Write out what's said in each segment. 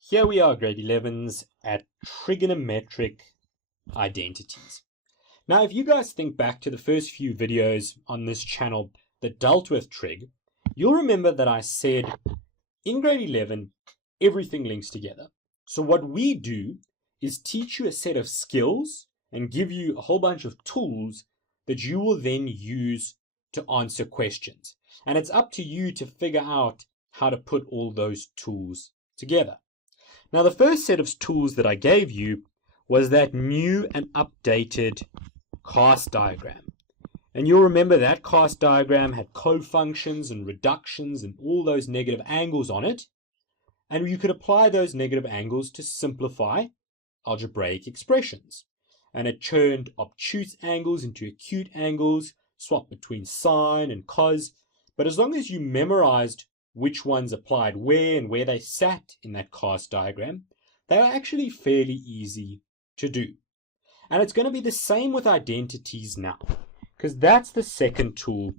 Here we are, grade 11s, at trigonometric identities. Now, if you guys think back to the first few videos on this channel that dealt with trig, you'll remember that I said in grade 11, everything links together. So what we do is teach you a set of skills and give you a whole bunch of tools that you will then use to answer questions. And it's up to you to figure out how to put all those tools together. Now, the first set of tools that I gave you was that new and updated cast diagram. And you'll remember that cast diagram had cofunctions and reductions and all those negative angles on it. And you could apply those negative angles to simplify algebraic expressions. And it turned obtuse angles into acute angles, swapped between sine and cos. But as long as you memorized which ones applied where and where they sat in that cast diagram, they are actually fairly easy to do. And it's going to be the same with identities now, because that's the second tool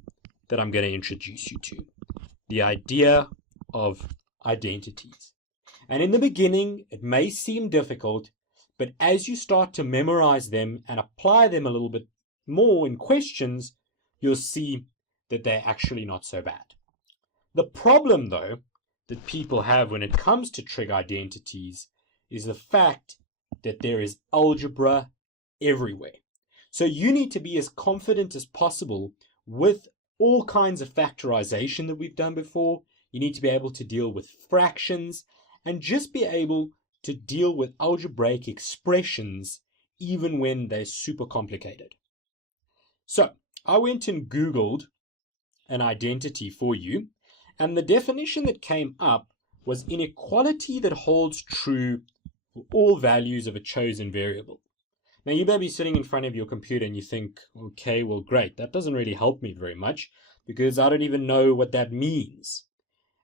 that I'm going to introduce you to, the idea of identities. And in the beginning, it may seem difficult, but as you start to memorize them and apply them a little bit more in questions, you'll see that they're actually not so bad. The problem, though, that people have when it comes to trig identities is the fact that there is algebra everywhere. So you need to be as confident as possible with all kinds of factorization that we've done before. You need to be able to deal with fractions and just be able to deal with algebraic expressions even when they're super complicated. So I went and Googled an identity for you, and the definition that came up was inequality that holds true for all values of a chosen variable. Now, you may be sitting in front of your computer and you think, okay, well, great. That doesn't really help me very much because I don't even know what that means.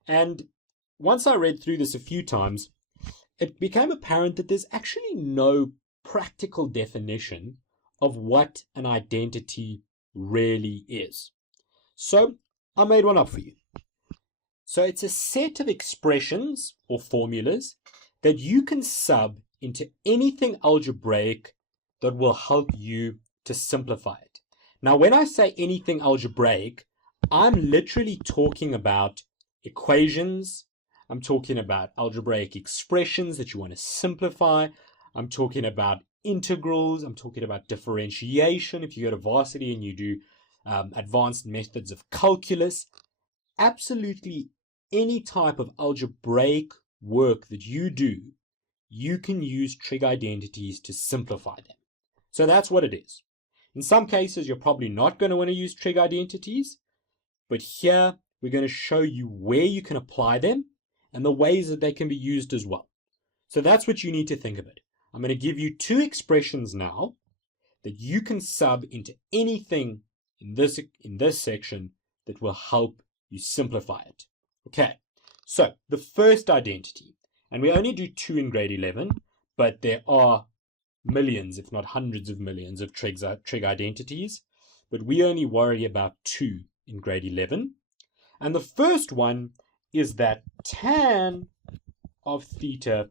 And once I read through this a few times, it became apparent that there's actually no practical definition of what an identity really is. So I made one up for you. So it's a set of expressions or formulas that you can sub into anything algebraic that will help you to simplify it. Now, when I say anything algebraic, I'm literally talking about equations. I'm talking about algebraic expressions that you want to simplify. I'm talking about integrals. I'm talking about differentiation. If you go to varsity and you do advanced methods of calculus, absolutely any type of algebraic work that you do, you can use trig identities to simplify them. So that's what it is. In some cases, you're probably not going to want to use trig identities, but here we're going to show you where you can apply them and the ways that they can be used as well. So that's what you need to think of it. I'm going to give you two expressions now that you can sub into anything in this section that will help you simplify it. Okay, so the first identity, and we only do two in grade 11, but there are millions, if not hundreds of millions of trig identities, but we only worry about two in grade 11. And the first one is that tan of theta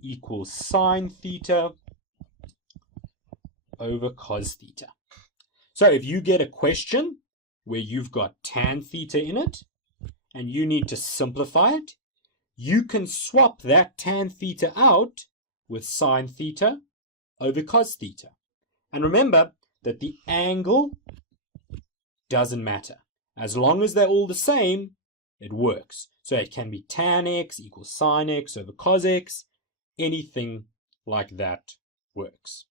equals sine theta over cos theta. So if you get a question where you've got tan theta in it, and you need to simplify it, you can swap that tan theta out with sine theta over cos theta. And remember that the angle doesn't matter. As long as they're all the same, it works. So it can be tan x equals sine x over cos x. Anything like that works.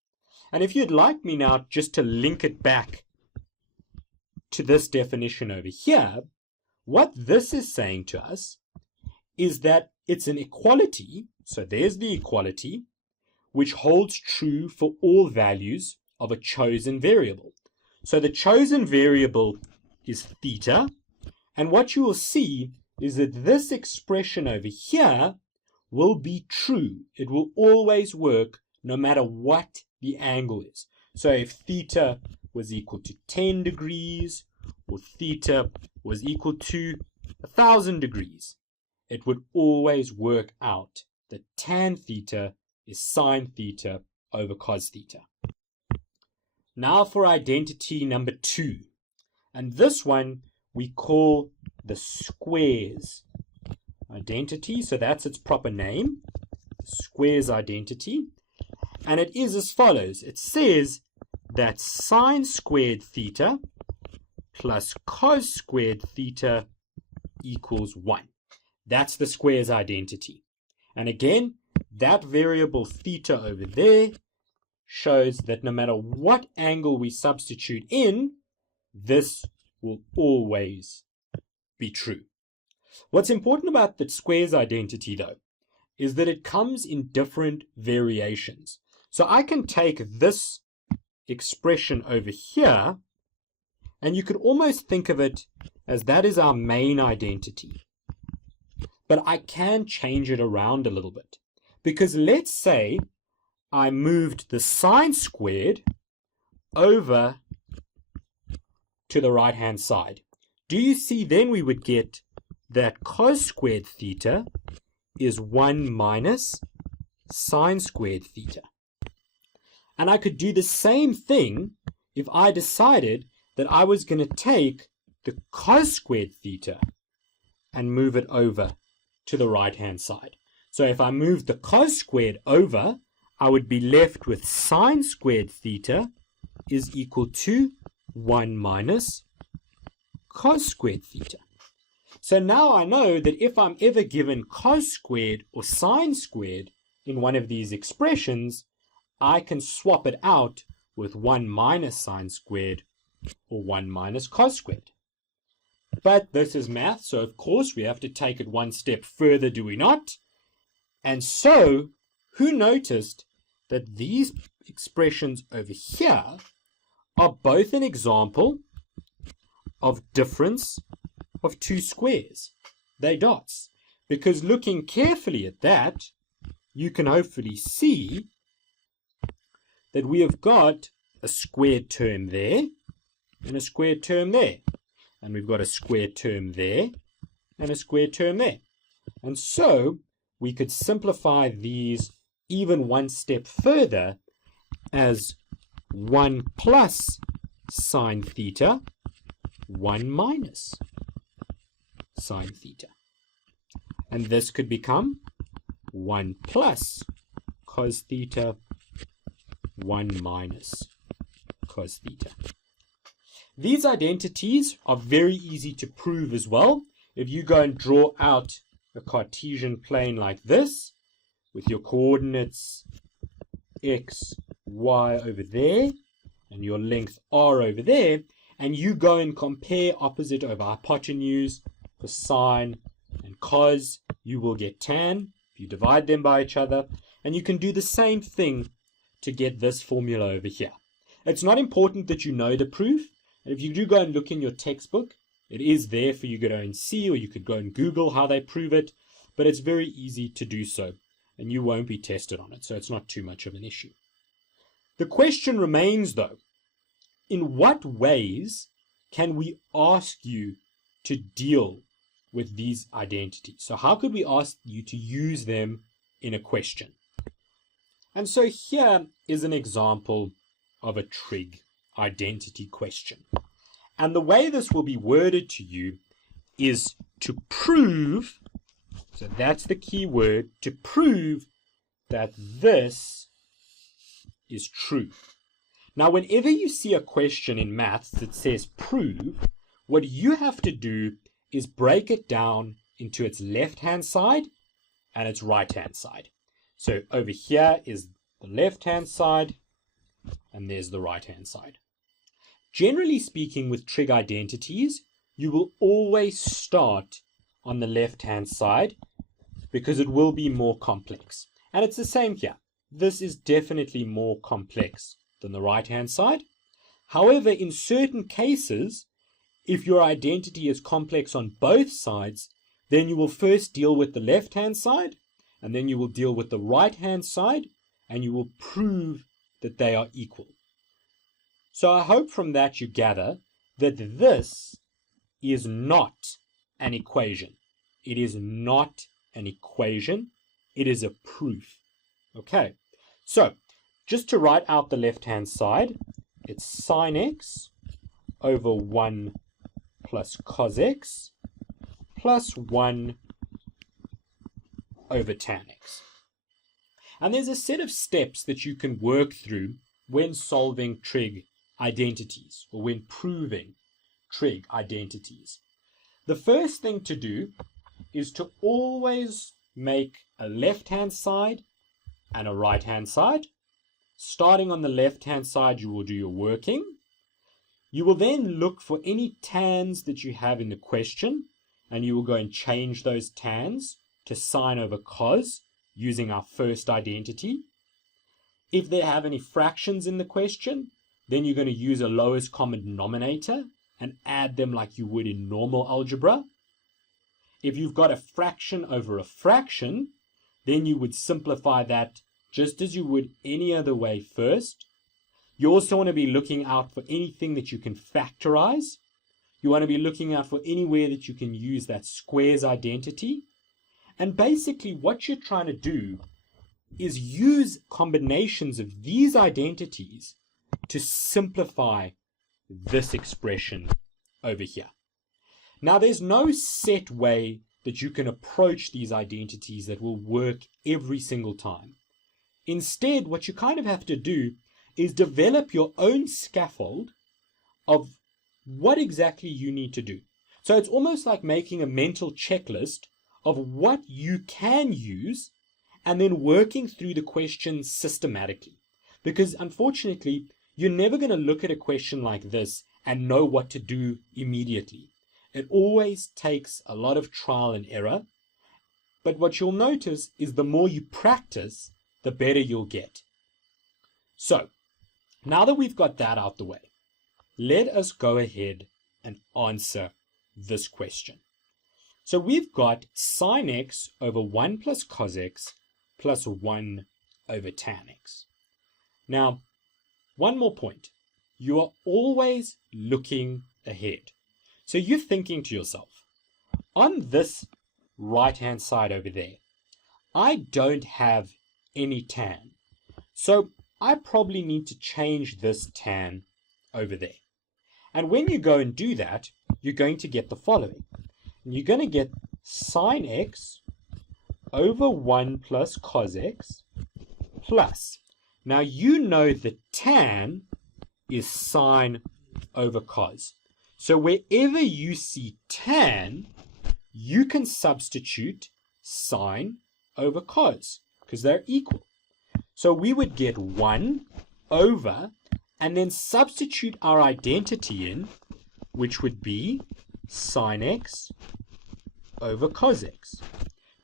And if you'd like me now just to link it back to this definition over here, what this is saying to us is that it's an equality, so there's the equality, which holds true for all values of a chosen variable. So the chosen variable is theta, and what you will see is that this expression over here will be true. It will always work no matter what the angle is. So if theta was equal to 10 degrees or theta was equal to 1,000 degrees, it would always work out that tan theta is sine theta over cos theta. Now for identity number 2. And this one we call the squares identity. So that's its proper name, squares identity. And it is as follows. It says that sine squared theta plus cos squared theta equals 1. That's the squares identity. And again, that variable theta over there shows that no matter what angle we substitute in, this will always be true. What's important about the squares identity, though, is that it comes in different variations. So I can take this expression over here, and you could almost think of it as that is our main identity. But I can change it around a little bit. Because let's say I moved the sine squared over to the right-hand side. Do you see then we would get that cos squared theta is 1 minus sine squared theta. And I could do the same thing if I decided that I was going to take the cos squared theta and move it over to the right-hand side. So if I moved the cos squared over, I would be left with sine squared theta is equal to 1 minus cos squared theta. So now I know that if I'm ever given cos squared or sine squared in one of these expressions, I can swap it out with 1 minus sine squared or 1 minus cos squared. But this is math, so of course we have to take it one step further, do we not? And so, who noticed that these expressions over here are both an example of difference of two squares? They're dots. Because looking carefully at that, you can hopefully see that we have got a squared term there and a squared term there. And we've got a squared term there and a squared term there. And so we could simplify these even one step further as 1 plus sine theta, 1 minus sine theta. And this could become 1 plus cos theta, 1 minus cos theta. These identities are very easy to prove as well. If you go and draw out a Cartesian plane like this, with your coordinates x, y over there, and your length r over there, and you go and compare opposite over hypotenuse for sine and cos, you will get tan if you divide them by each other, and you can do the same thing to get this formula over here. It's not important that you know the proof, and if you do go and look in your textbook, it is there for you to go and see, or you could go and Google how they prove it, but it's very easy to do so, and you won't be tested on it, so it's not too much of an issue. The question remains, though, in what ways can we ask you to deal with these identities? So how could we ask you to use them in a question? And so here is an example of a trig identity question. And the way this will be worded to you is to prove, so that's the key word, to prove that this is true. Now, whenever you see a question in maths that says prove, what you have to do is break it down into its left-hand side and its right-hand side. So over here is the left-hand side, and there's the right-hand side. Generally speaking, with trig identities, you will always start on the left-hand side because it will be more complex. And it's the same here. This is definitely more complex than the right-hand side. However, in certain cases, if your identity is complex on both sides, then you will first deal with the left-hand side, and then you will deal with the right-hand side, and you will prove that they are equal. So I hope from that you gather that this is not an equation. It is not an equation. It is a proof. Okay, so just to write out the left-hand side, it's sine x over 1 plus cos x plus 1 over tan x. And there's a set of steps that you can work through when solving trig identities or when proving trig identities. The first thing to do is to always make a left-hand side and a right-hand side. Starting on the left-hand side, you will do your working. You will then look for any tans that you have in the question, and you will go and change those tans to sine over cos using our first identity. If they have any fractions in the question, then you're going to use a lowest common denominator and add them like you would in normal algebra. If you've got a fraction over a fraction, then you would simplify that just as you would any other way first. You also want to be looking out for anything that you can factorize. You want to be looking out for anywhere that you can use that squares identity. And basically what you're trying to do is use combinations of these identities to simplify this expression over here. Now, there's no set way that you can approach these identities that will work every single time. Instead, what you kind of have to do is develop your own scaffold of what exactly you need to do. So it's almost like making a mental checklist of what you can use and then working through the question systematically. Because unfortunately, you're never going to look at a question like this and know what to do immediately. It always takes a lot of trial and error. But what you'll notice is the more you practice, the better you'll get. So, now that we've got that out the way, let us go ahead and answer this question. So we've got sine x over 1 plus cos x plus 1 over tan x. Now, one more point. You are always looking ahead. So you're thinking to yourself, on this right-hand side over there, I don't have any tan. So I probably need to change this tan over there. And when you go and do that, you're going to get the following. And you're going to get sine x over 1 plus cos x plus. Now you know that tan is sine over cos. So wherever you see tan, you can substitute sine over cos because they're equal. So we would get 1 over and then substitute our identity in, which would be sine x over cos x.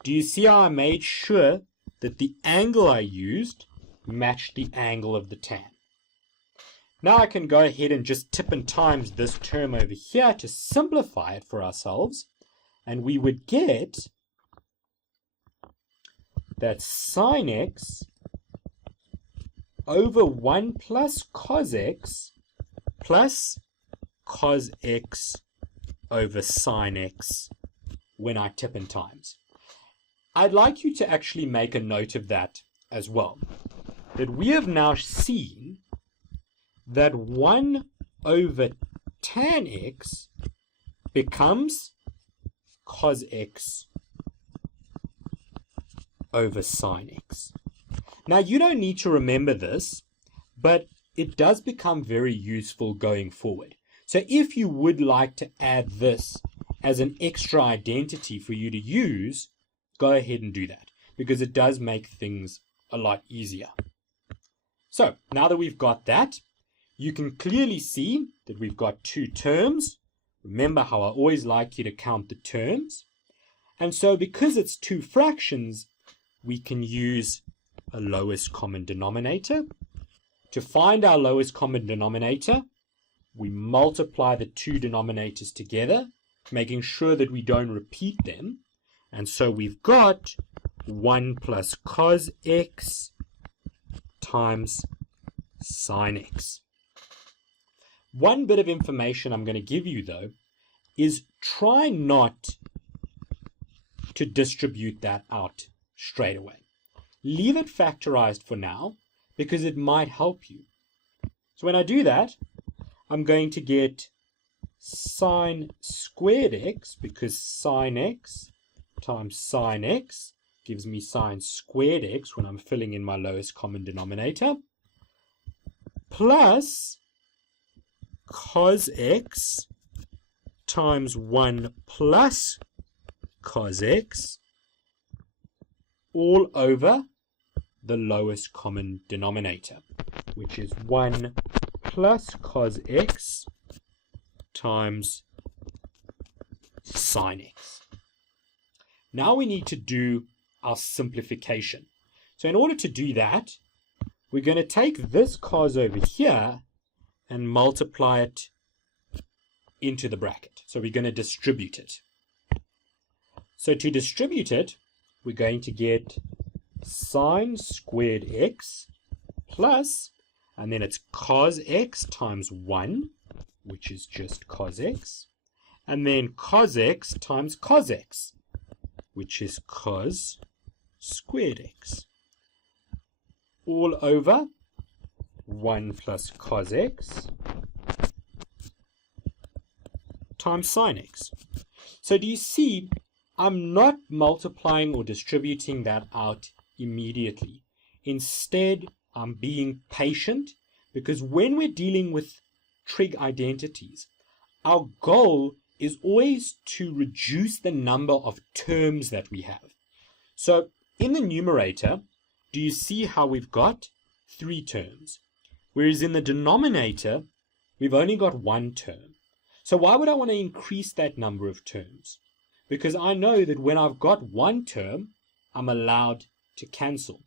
Do you see how I made sure that the angle I used matched the angle of the tan? Now I can go ahead and just tip and times this term over here to simplify it for ourselves. And we would get that sine x over 1 plus cos x plus cos x over sine x when I tip and times. I'd like you to actually make a note of that as well. That we have now seen that 1 over tan x becomes cos x over sine x. Now you don't need to remember this, but it does become very useful going forward. So if you would like to add this as an extra identity for you to use, go ahead and do that, because it does make things a lot easier. So now that we've got that, you can clearly see that we've got two terms. Remember how I always like you to count the terms. And so because it's two fractions, we can use a lowest common denominator. To find our lowest common denominator, we multiply the two denominators together, making sure that we don't repeat them. And so we've got 1 plus cos x times sine x. One bit of information I'm going to give you, though, is try not to distribute that out straight away. Leave it factorized for now because it might help you. So when I do that, I'm going to get sine squared x, because sine x times sine x gives me sine squared x when I'm filling in my lowest common denominator, plus cos x times 1 plus cos x all over the lowest common denominator, which is 1 plus cos x times sine x. Now we need to do our simplification. So in order to do that, we're going to take this cos over here and multiply it into the bracket. So we're going to distribute it. So to distribute it, we're going to get sine squared x plus, and then it's cos x times 1, which is just cos x, and then cos x times cos x, which is cos squared x, all over 1 plus cos x times sine x. So do you see, I'm not multiplying or distributing that out immediately. Instead, I'm being patient, because when we're dealing with trig identities, our goal is always to reduce the number of terms that we have. So in the numerator, do you see how we've got 3 terms? Whereas in the denominator, we've only got 1 term. So why would I want to increase that number of terms? Because I know that when I've got 1 term, I'm allowed to cancel.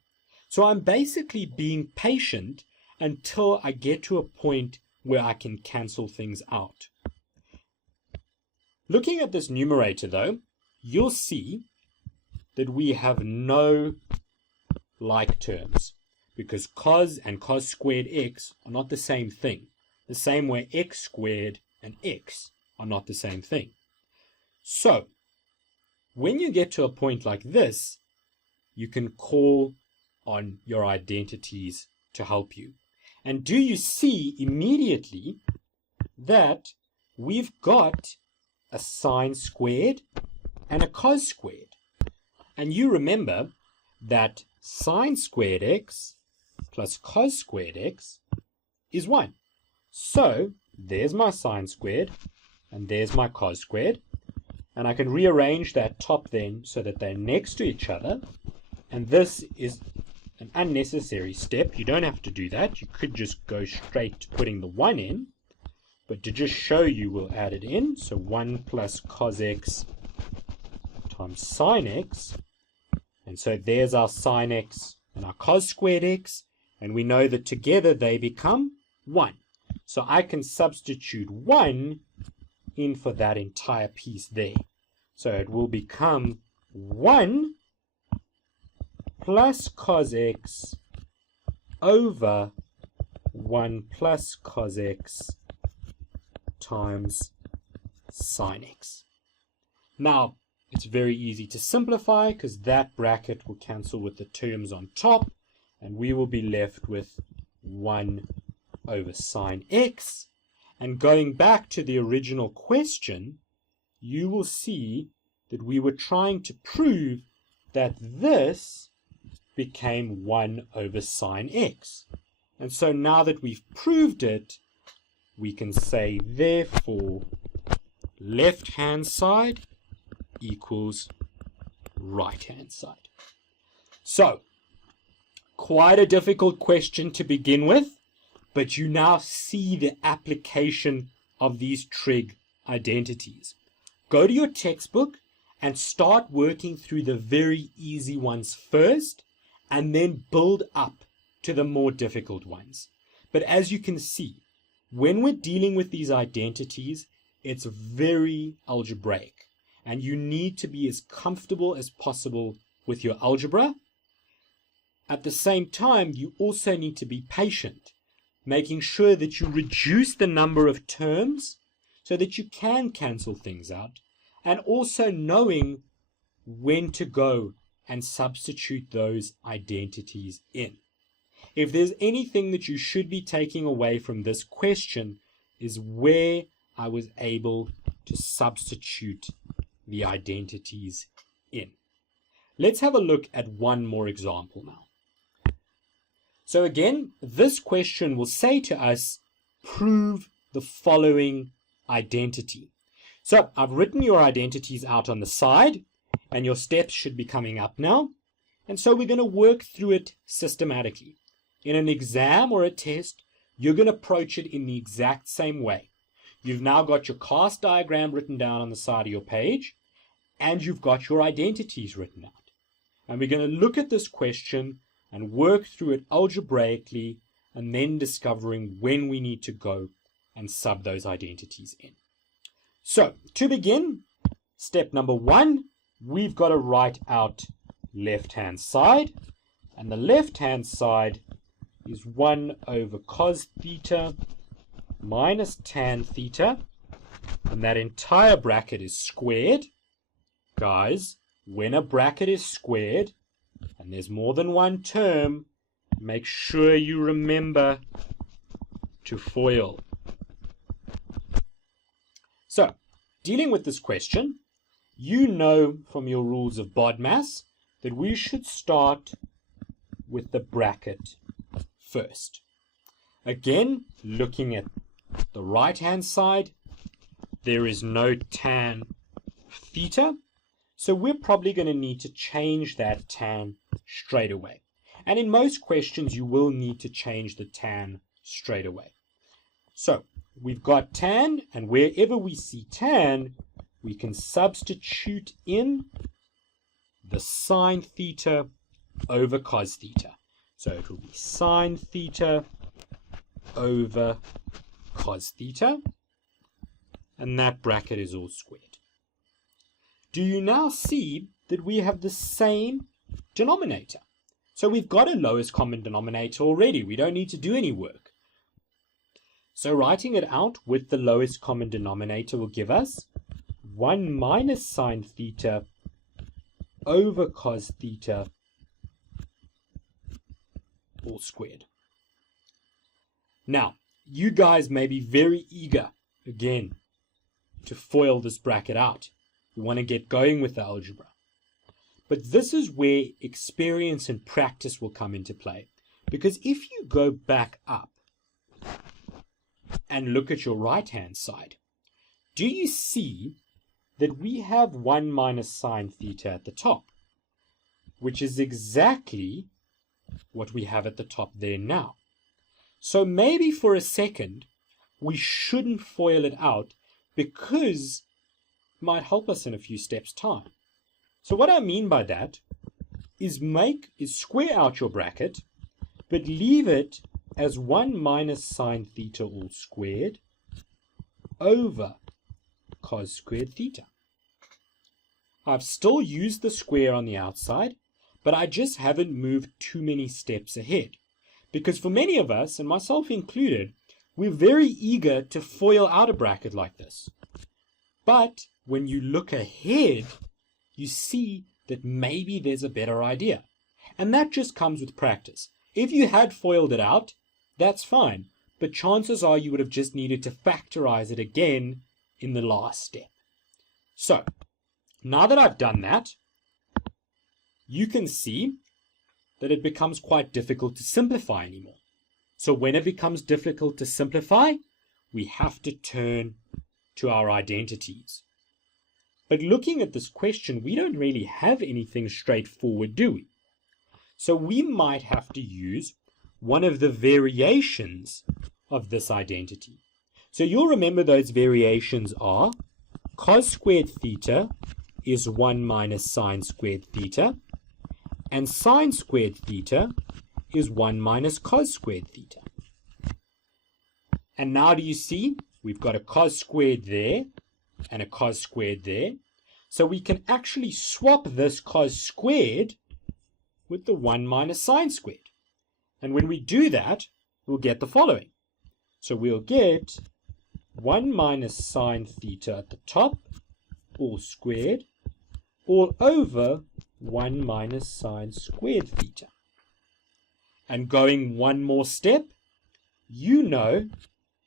So I'm basically being patient until I get to a point where I can cancel things out. Looking at this numerator though, you'll see that we have no like terms, because cos and cos squared x are not the same thing, the same way x squared and x are not the same thing. So when you get to a point like this, you can call on your identities to help you. And do you see immediately that we've got a sine squared and a cos squared? And you remember that sine squared x plus cos squared x is 1. So there's my sine squared and there's my cos squared. And I can rearrange that top then so that they're next to each other. And this is an unnecessary step. You don't have to do that. You could just go straight to putting the 1 in. But to just show you, we'll add it in. So 1 plus cos x times sine x. And so there's our sine x and our cos squared x. And we know that together they become 1. So I can substitute 1 in for that entire piece there. So it will become 1 plus cos x over 1 plus cos x times sine x. Now, it's very easy to simplify because that bracket will cancel with the terms on top, and we will be left with 1 over sine x. And going back to the original question, you will see that we were trying to prove that this became 1 over sine x. And so now that we've proved it, we can say, therefore, left-hand side equals right-hand side. So, quite a difficult question to begin with, but you now see the application of these trig identities. Go to your textbook and start working through the very easy ones first, and then build up to the more difficult ones. But as you can see, when we're dealing with these identities, it's very algebraic, and you need to be as comfortable as possible with your algebra. At the same time, you also need to be patient, making sure that you reduce the number of terms so that you can cancel things out, and also knowing when to go and substitute those identities in. If there's anything that you should be taking away from this question, is where I was able to substitute the identities in. Let's have a look at one more example now. So again, this question will say to us, prove the following identity. So I've written your identities out on the side, and your steps should be coming up now. And so we're going to work through it systematically. In an exam or a test, you're going to approach it in the exact same way. You've now got your class diagram written down on the side of your page, and you've got your identities written out. And we're going to look at this question and work through it algebraically, and then discovering when we need to go and sub those identities in. So, to begin, step number 1, we've got to write out left-hand side, and the left-hand side is 1 over cos theta minus tan theta, and that entire bracket is squared. Guys, when a bracket is squared, and there's more than one term, make sure you remember to FOIL. So, dealing with this question, you know from your rules of BODMAS that we should start with the bracket first. Again, looking at the right-hand side, there is no tan theta, so we're probably going to need to change that tan straight away. And in most questions, you will need to change the tan straight away. So, we've got tan, and wherever we see tan, we can substitute in the sine theta over cos theta. So it will be sine theta over cos theta, and that bracket is all squared. Do you now see that we have the same denominator? So we've got a lowest common denominator already. We don't need to do any work. So writing it out with the lowest common denominator will give us 1 minus sine theta over cos theta all squared. Now, you guys may be very eager, again, to FOIL this bracket out. You want to get going with the algebra. But this is where experience and practice will come into play. Because if you go back up and look at your right-hand side, do you see that we have 1 minus sine theta at the top, which is exactly what we have at the top there now. So maybe for a second, we shouldn't FOIL it out because it might help us in a few steps' time. So what I mean by that is square out your bracket, but leave it as 1 minus sine theta all squared over cos squared theta. I've still used the square on the outside, but I just haven't moved too many steps ahead. Because for many of us, and myself included, we're very eager to FOIL out a bracket like this. But when you look ahead, you see that maybe there's a better idea. And that just comes with practice. If you had FOILed it out, that's fine. But chances are you would have just needed to factorize it again in the last step. So, now that I've done that, you can see that it becomes quite difficult to simplify anymore. So when it becomes difficult to simplify, we have to turn to our identities. But looking at this question, we don't really have anything straightforward, do we? So we might have to use one of the variations of this identity. So you'll remember those variations are cos squared theta is 1 minus sine squared theta, and sine squared theta is 1 minus cos squared theta. And now do you see? We've got a cos squared there and a cos squared there. So we can actually swap this cos squared with the 1 minus sine squared. And when we do that, we'll get the following. So we'll get 1 minus sine theta at the top, all squared, all over 1 minus sine squared theta. And going one more step, you know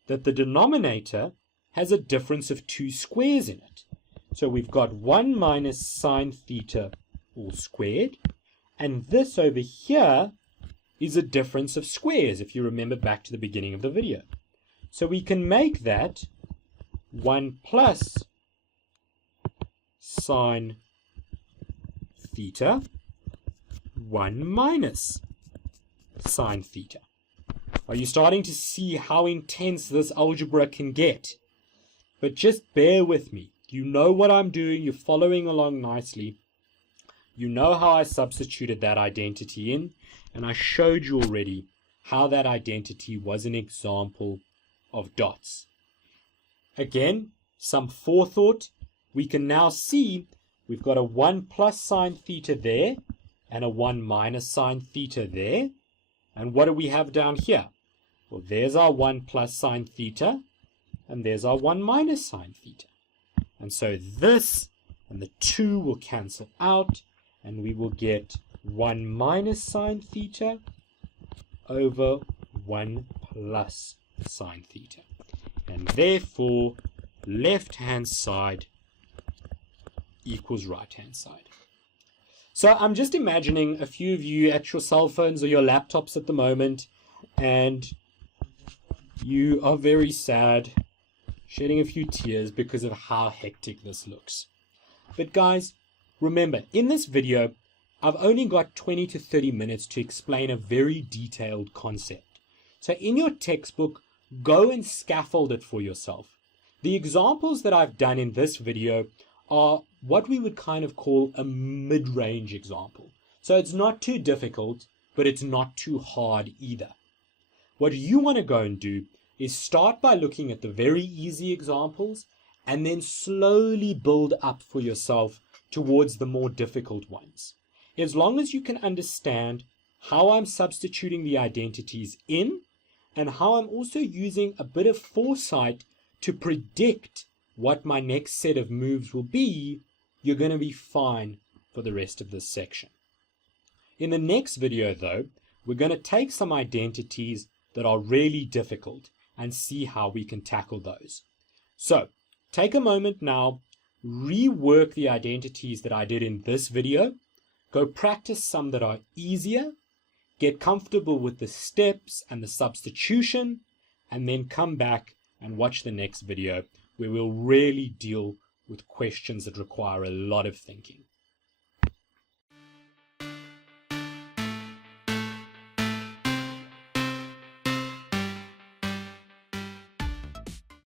that the denominator has a difference of 2 squares in it. So we've got 1 minus sine theta all squared, and this over here is a difference of squares, if you remember back to the beginning of the video. So we can make that 1 plus sine theta, 1 minus sine theta. Are you starting to see how intense this algebra can get? But just bear with me. You know what I'm doing. You're following along nicely. You know how I substituted that identity in, and I showed you already how that identity was an example of dots. Again, some forethought. We can now see we've got a 1 plus sine theta there and a 1 minus sine theta there. And what do we have down here? Well, there's our 1 plus sine theta, and there's our 1 minus sine theta. And so this and the 2 will cancel out, and we will get 1 minus sine theta over 1 plus sine theta. And therefore, left-hand side equals right-hand side. So I'm just imagining a few of you at your cell phones or your laptops at the moment, and you are very sad, shedding a few tears because of how hectic this looks. But guys, remember, in this video, I've only got 20 to 30 minutes to explain a very detailed concept. So in your textbook, go and scaffold it for yourself. The examples that I've done in this video are what we would kind of call a mid-range example. So it's not too difficult, but it's not too hard either. What you want to go and do is start by looking at the very easy examples and then slowly build up for yourself towards the more difficult ones. As long as you can understand how I'm substituting the identities in and how I'm also using a bit of foresight to predict what my next set of moves will be, you're going to be fine for the rest of this section. In the next video, though, we're going to take some identities that are really difficult and see how we can tackle those. So, take a moment now, rework the identities that I did in this video, go practice some that are easier, get comfortable with the steps and the substitution, and then come back and watch the next video where we'll really deal with questions that require a lot of thinking.